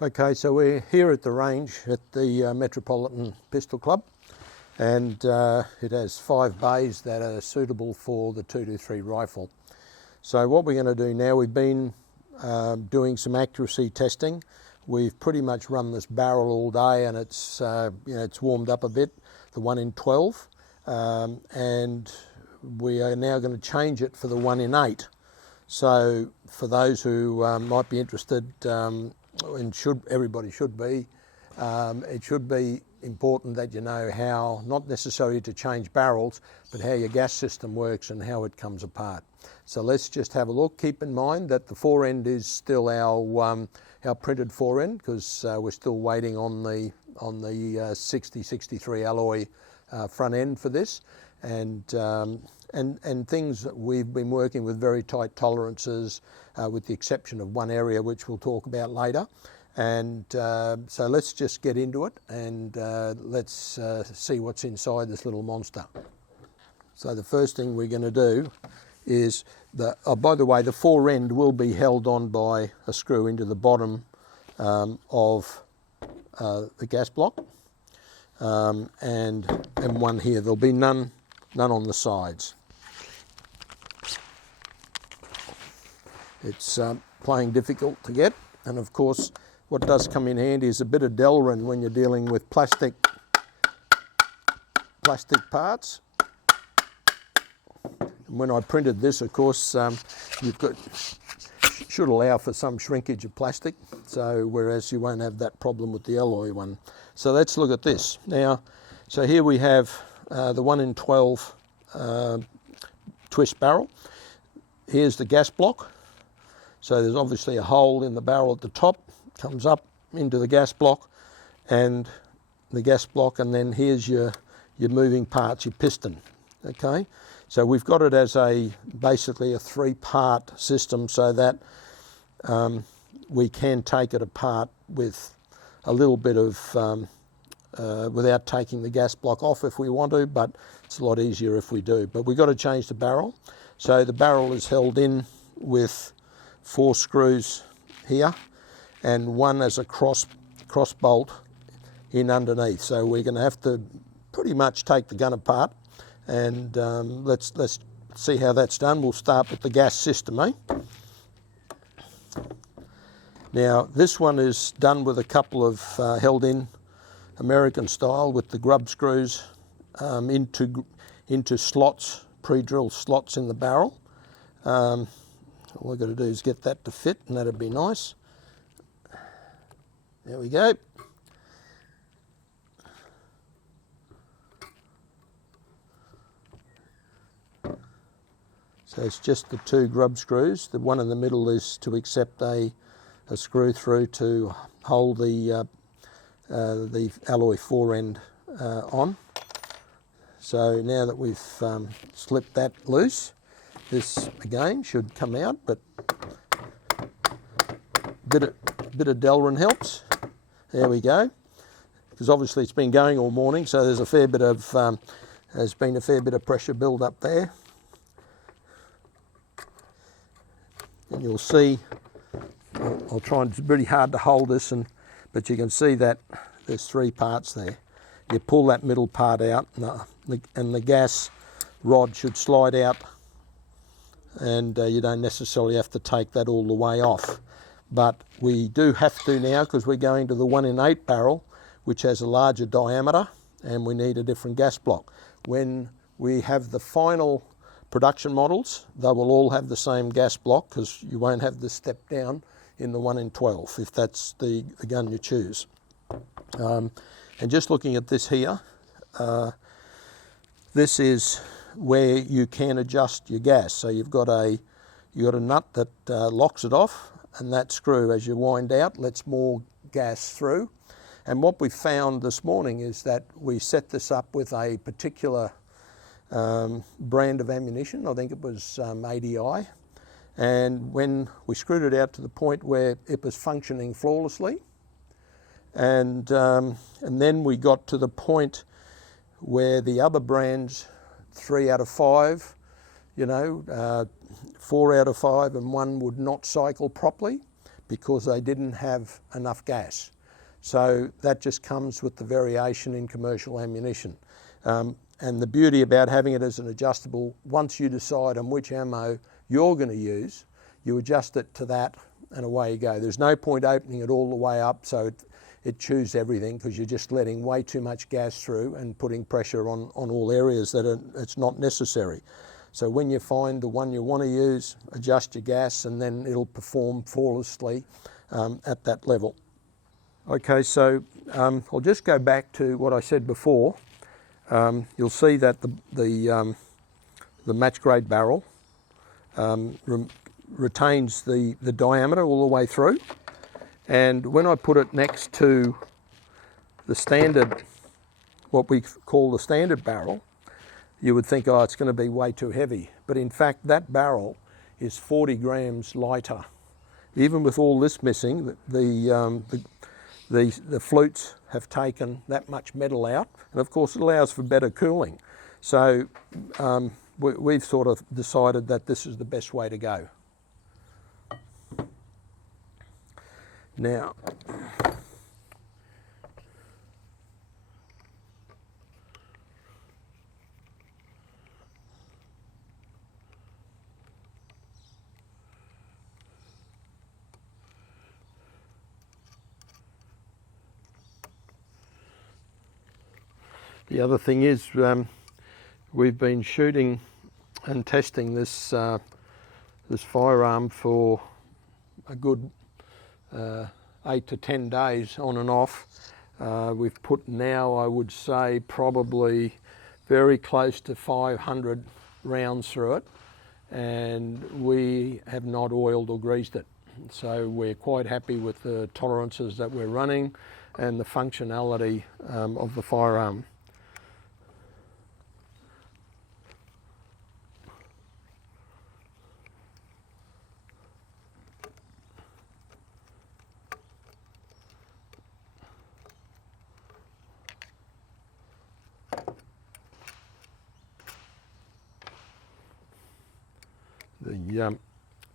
Okay, so we're here at the range at the Metropolitan Pistol Club, and it has 5 bays that are suitable for the 223 rifle. So what we're going to do now, we've been doing some accuracy testing. We've pretty much run this barrel all day, and it's it's warmed up a bit, the 1 in 12, and we are now going to change it for the 1 in 8. So for those who might be interested, and everybody should be, it should be important that you know how, not necessarily to change barrels, but how your gas system works and how it comes apart. So let's just have a look. Keep in mind that the fore end is still our printed fore end, because we're still waiting on the 60-63 alloy front end for this, and things that we've been working with very tight tolerances, with the exception of one area which we'll talk about later. And so let's just get into it, and let's see what's inside this little monster. So the first thing we're going to do is, by the way, the fore end will be held on by a screw into the bottom of the gas block, and one here. There'll be none on the sides. It's playing difficult to get, and of course what does come in handy is a bit of Delrin when you're dealing with plastic parts. And when I printed this, of course, should allow for some shrinkage of plastic, so whereas you won't have that problem with the alloy one. So let's look at this now. So here we have the 1 in 12 twist barrel. Here's the gas block. So there's obviously a hole in the barrel at the top, comes up into the gas block, and then here's your moving parts, your piston. Okay, so we've got it as basically a 3-part system, so that we can take it apart with a little bit of without taking the gas block off if we want to, but it's a lot easier if we do. But we've got to change the barrel. So the barrel is held in with 4 screws here, and one as a cross bolt in underneath. So we're going to have to pretty much take the gun apart, and let's see how that's done. We'll start with the gas system, Now this one is done with a couple of held in American style with the grub screws into slots, pre-drilled slots in the barrel. All we've got to do is get that to fit, and that'd be nice. There we go. So it's just the 2 grub screws. The one in the middle is to accept a screw through to hold the alloy fore end on. So now that we've slipped that loose, this again should come out, but bit of Delrin helps. There we go. Because obviously it's been going all morning, so there's been a fair bit of pressure build up there. And you'll see, I'll try, and it's really hard to hold this, but you can see that there's 3 parts there. You pull that middle part out, and the gas rod should slide out, and you don't necessarily have to take that all the way off. But we do have to now, because we're going to the 1 in 8 barrel, which has a larger diameter, and we need a different gas block. When we have the final production models, they will all have the same gas block, because you won't have the step down in the 1 in 12 if that's the gun you choose. And just looking at this here, this is where you can adjust your gas. So you've got a nut that locks it off, and that screw, as you wind out, lets more gas through. And what we found this morning is that we set this up with a particular brand of ammunition. I think it was ADI, and when we screwed it out to the point where it was functioning flawlessly, and then we got to the point where the other brands, 3 out of 5, 4 out of 5, and 1 would not cycle properly. because they didn't have enough gas. So that just comes with the variation in commercial ammunition. And the beauty about having it as an adjustable, once you decide on which ammo you're going to use, you adjust it to that and away you go. There's no point opening it all the way up so it chews everything, because you're just letting way too much gas through and putting pressure on all areas that it's not necessary. So when you find the one you want to use, adjust your gas and then it'll perform flawlessly at that level. Okay, so I'll just go back to what I said before. You'll see that the match grade barrel retains the diameter all the way through, and when I put it next to the standard, what we call the standard barrel, you would think, oh, it's going to be way too heavy, but in fact that barrel is 40 grams lighter. Even with all this missing, the flutes have taken that much metal out, and of course it allows for better cooling. So we've sort of decided that this is the best way to go. Now, the other thing is we've been shooting and testing this this firearm for a good 8 to 10 days on and off. We've put now, I would say, probably very close to 500 rounds through it, and we have not oiled or greased it. So we're quite happy with the tolerances that we're running and the functionality of the firearm.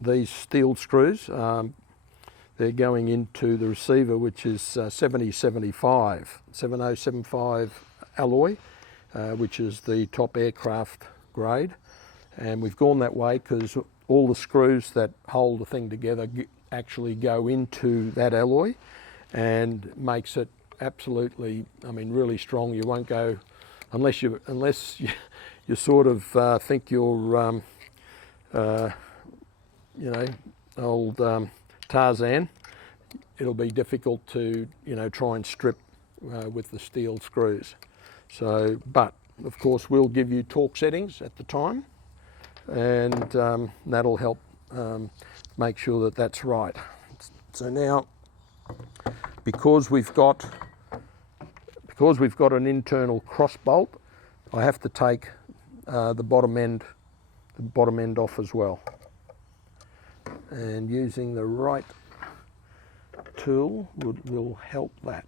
These steel screws, they're going into the receiver, which is 7075 alloy, which is the top aircraft grade. And we've gone that way because all the screws that hold the thing together actually go into that alloy, and makes it absolutely, I mean, really strong. You won't go, unless you sort of think you're you know, old Tarzan, it'll be difficult to, you know, try and strip with the steel screws. So, but of course we'll give you torque settings at the time, and that'll help make sure that that's right. So now, because we've got an internal cross bolt, I have to take the bottom end off as well. And using the right tool will help that.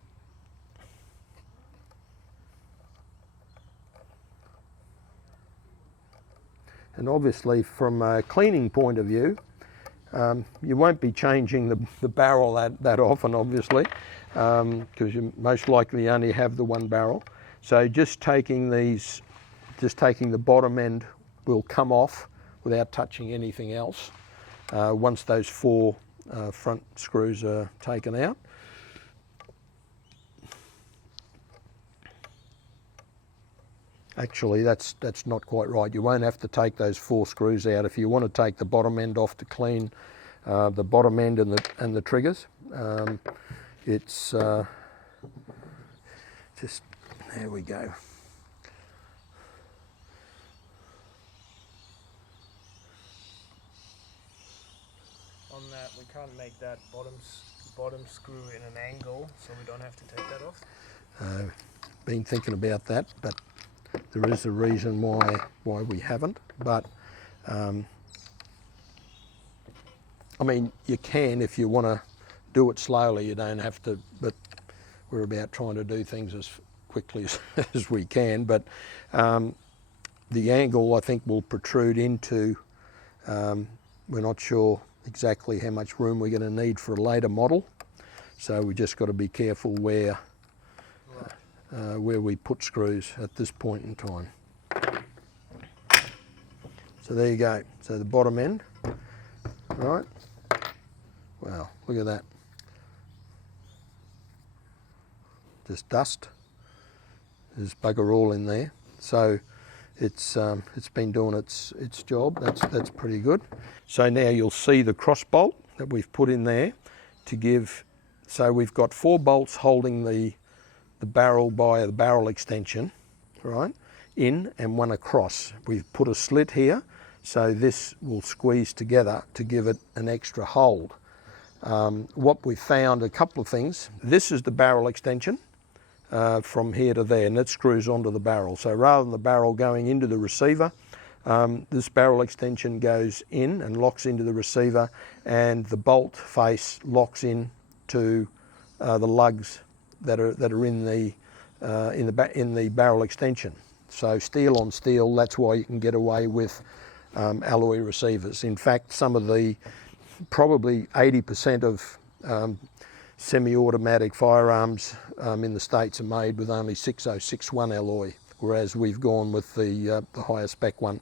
And obviously from a cleaning point of view, you won't be changing the barrel that often, obviously, because you most likely only have the one barrel. So just taking the bottom end will come off without touching anything else. Once those four front screws are taken out. Actually, that's not quite right. You won't have to take those four screws out. If you want to take the bottom end off to clean the bottom end and the triggers, it's just, there we go. On that, we can't make that bottom screw in an angle, so we don't have to take that off. Been thinking about that, but there is a reason why we haven't. But I mean, you can if you want to do it slowly. You don't have to. But we're about trying to do things as quickly as we can. But the angle, I think, will protrude into. We're not sure exactly how much room we're going to need for a later model. So we just got to be careful where we put screws at this point in time. So there you go. So the bottom end, right? Wow, look at that. Just dust. There's bugger all in there. So it's been doing its job. That's pretty good. So now you'll see the cross bolt that we've put in there to give. So we've got 4 bolts holding the barrel by the barrel extension, right, in, and 1 across. We've put a slit here, so this will squeeze together to give it an extra hold. What we found, a couple of things. This is the barrel extension. From here to there, and it screws onto the barrel. So rather than the barrel going into the receiver, this barrel extension goes in and locks into the receiver, and the bolt face locks in to the lugs that are in the barrel extension. So steel on steel. That's why you can get away with alloy receivers. In fact, some of the probably 80% of semi-automatic firearms in the States are made with only 6061 alloy, whereas we've gone with the higher spec one.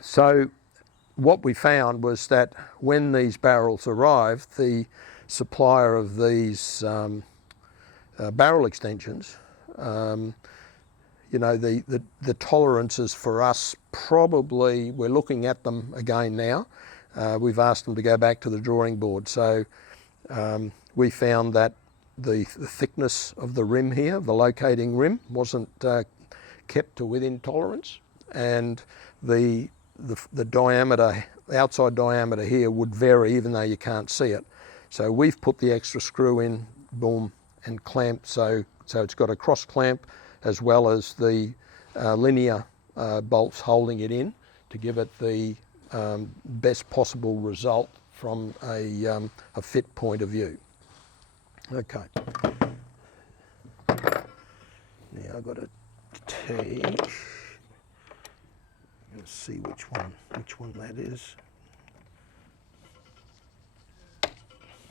So what we found was that when these barrels arrived, the supplier of these barrel extensions, you know, the tolerances for us, probably, we're looking at them again now. We've asked them to go back to the drawing board. So we found that the thickness of the rim here, the locating rim, wasn't kept to within tolerance, and the diameter, the outside diameter here would vary even though you can't see it. So we've put the extra screw in, boom, and clamped, so it's got a cross clamp as well as the linear bolts holding it in to give it the best possible result from a fit point of view. Okay. Now I've got to take. Let's see which one that is.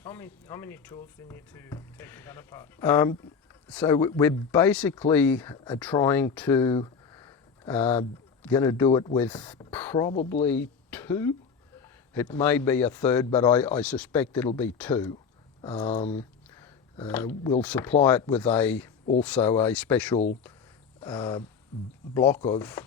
How many tools do you need to take the gun apart? So we're basically trying to going to do it with probably 2. It may be a third, but I suspect it'll be 2. We'll supply it with also a special block of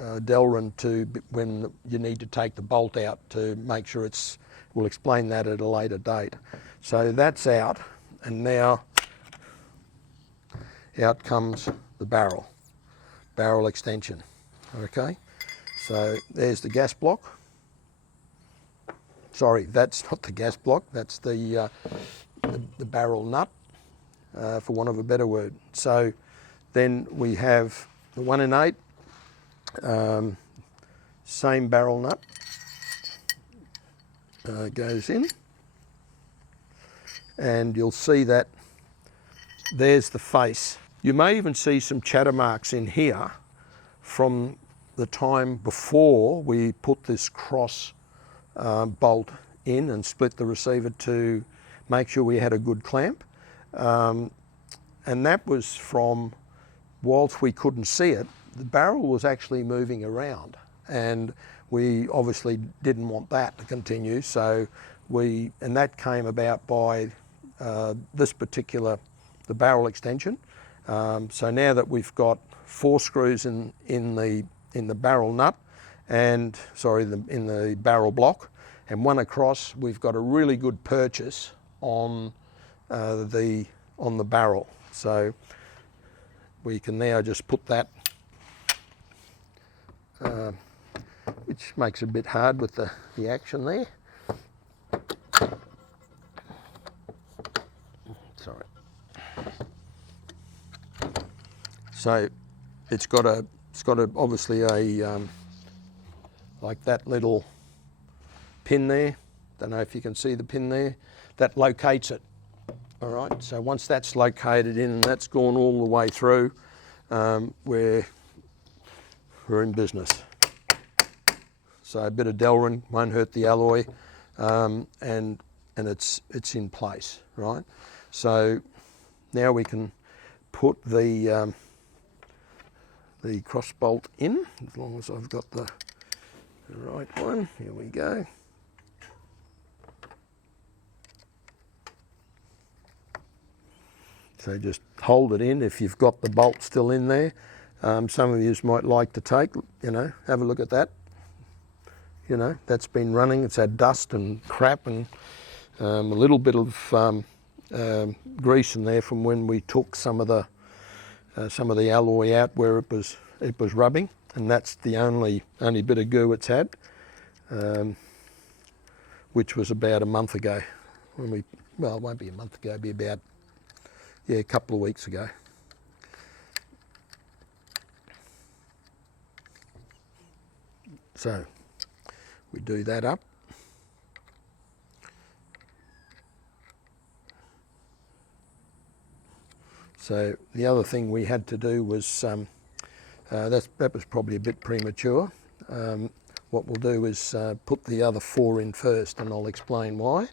Delrin to when you need to take the bolt out to make sure it's. We'll explain that at a later date. So that's out, and now out comes the barrel extension. Okay, so there's the gas block. Sorry, that's not the gas block. That's the barrel nut, for want of a better word. So then we have the 1 in 8, same barrel nut goes in, and you'll see that there's the face. You may even see some chatter marks in here from the time before we put this cross bolt in and split the receiver to make sure we had a good clamp. And that was from, whilst we couldn't see it, the barrel was actually moving around, and we obviously didn't want that to continue, so and that came about by this particular, the barrel extension. So now that we've got 4 screws in the barrel nut, and in the barrel block, and 1 across, we've got a really good purchase on the barrel. So we can now just put that, which makes it a bit hard with the action there. Sorry. So it's got obviously a like that little pin there. Don't know if you can see the pin there. That locates it. All right. So once that's located in and that's gone all the way through, we're in business. So a bit of Delrin won't hurt the alloy, and it's in place, right? So now we can put the cross bolt in, as long as I've got the right one. Here we go. So just hold it in if you've got the bolt still in there. Some of you might like to take, have a look at that. That's been running, it's had dust and crap and a little bit of grease in there from when we took some of the alloy out where it was rubbing, and that's the only bit of goo it's had, which was about a month ago when it won't be a month ago, it'll be about a couple of weeks ago. So we do that up. So the other thing we had to do was, that was probably a bit premature. What we'll do is put the other 4 in first, and I'll explain why.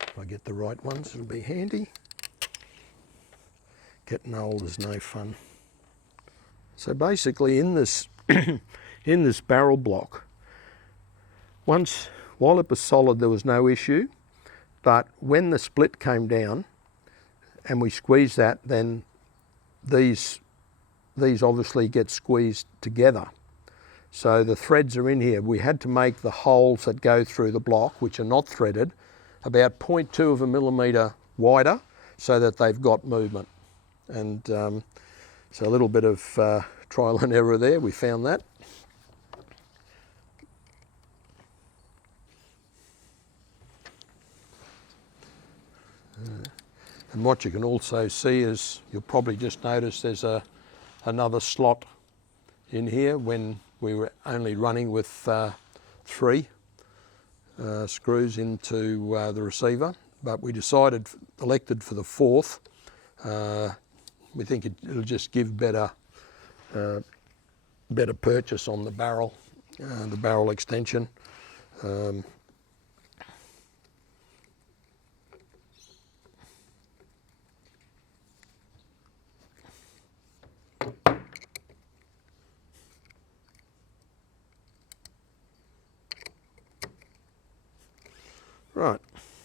If I get the right ones, it'll be handy. Getting old is no fun. So basically in this in this barrel block, while it was solid there was no issue, but when the split came down and we squeezed that, then these obviously get squeezed together. So the threads are in here. We had to make the holes that go through the block, which are not threaded, about 0.2 of a millimetre wider, so that they've got movement. And so a little bit of trial and error there, we found that. And what you can also see is, you'll probably just notice there's another slot in here when we were only running with 3 screws into the receiver, but we elected for the 4th. We think it'll just give better purchase on the barrel extension. Right,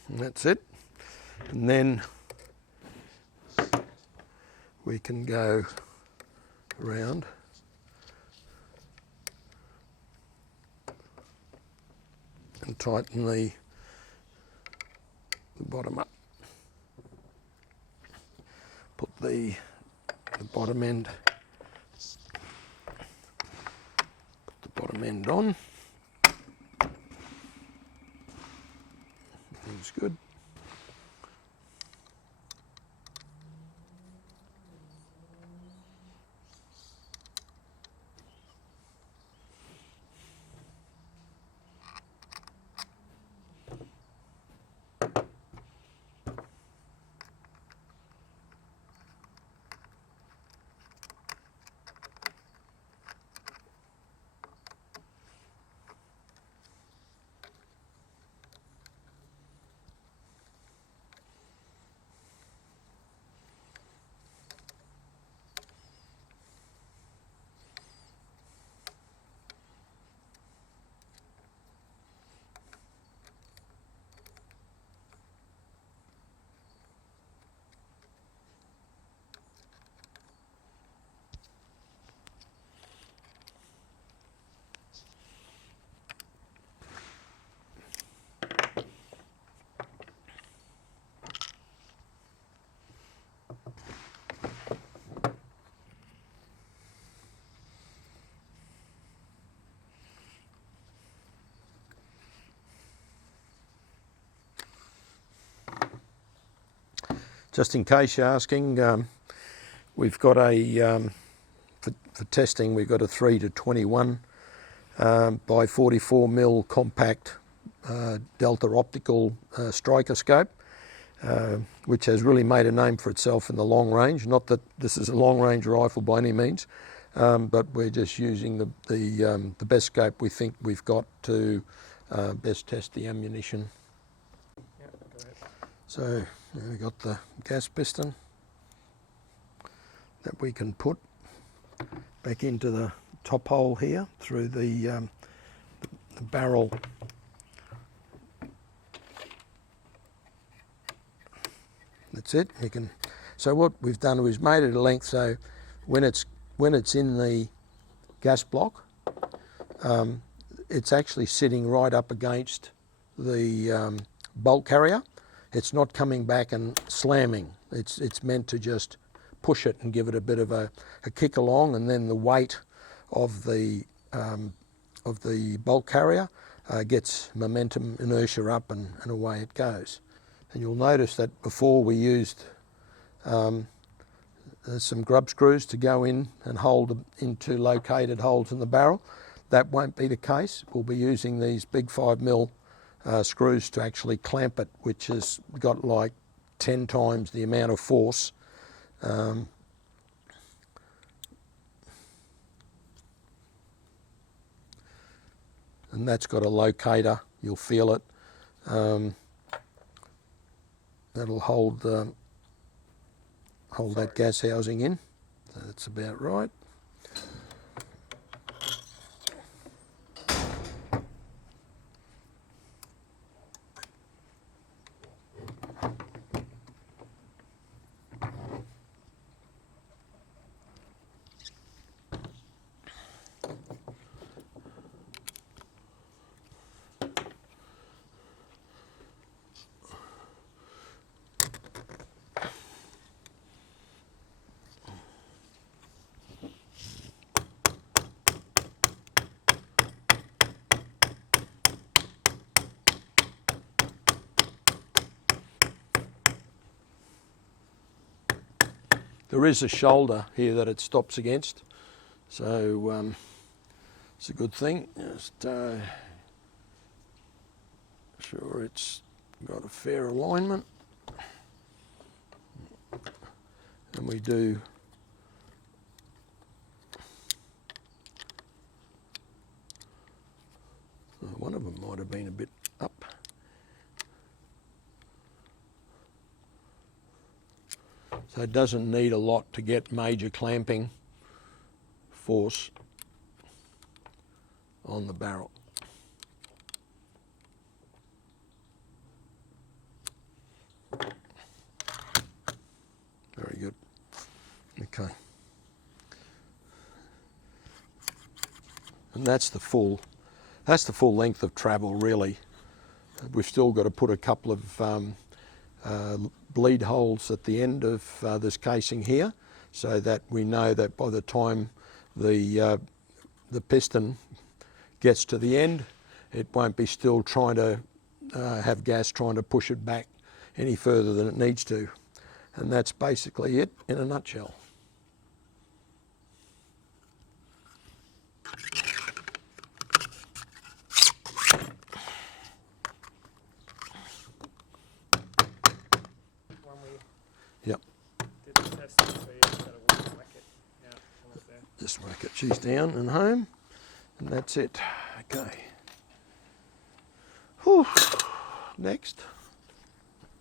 and that's it. And then we can go around and tighten the bottom up. Put the bottom end, on. Everything's good. Just in case you're asking, we've got for testing, we've got a 3-to-21 by 44 mil compact Delta optical striker scope, which has really made a name for itself in the long range. Not that this is a long range rifle by any means, but we're just using the best scope we think we've got to best test the ammunition. Yeah, go ahead. So we've got the gas piston that we can put back into the top hole here through the barrel. That's it. You can. So what we've done is made it a length so when it's in the gas block, it's actually sitting right up against the bolt carrier. It's not coming back and slamming. It's meant to just push it and give it a bit of a kick along, and then the weight of the bolt carrier gets momentum, inertia up, and away it goes. And you'll notice that before we used some grub screws to go in and hold into located holes in the barrel. That won't be the case. We'll be using these big 5mm screws to actually clamp it, which has got like 10 times the amount of force. And that's got a locator. You'll feel it. That'll hold that gas housing in. So that's about right. There is a shoulder here that it stops against, so it's a good thing. Just sure it's got a fair alignment, and we do one of them might have been a bit up. So it doesn't need a lot to get major clamping force on the barrel. Very good. Okay. And that's the full length of travel, really. We've still got to put a couple of bleed holes at the end of this casing here, so that we know that by the time the piston gets to the end, it won't be still trying to have gas trying to push it back any further than it needs to. And that's basically it in a nutshell. Yep. Did the testing, so you just gotta whack it. Yeah, almost there. Just whack it. She's down and home, and that's it. Okay. Whew. Next.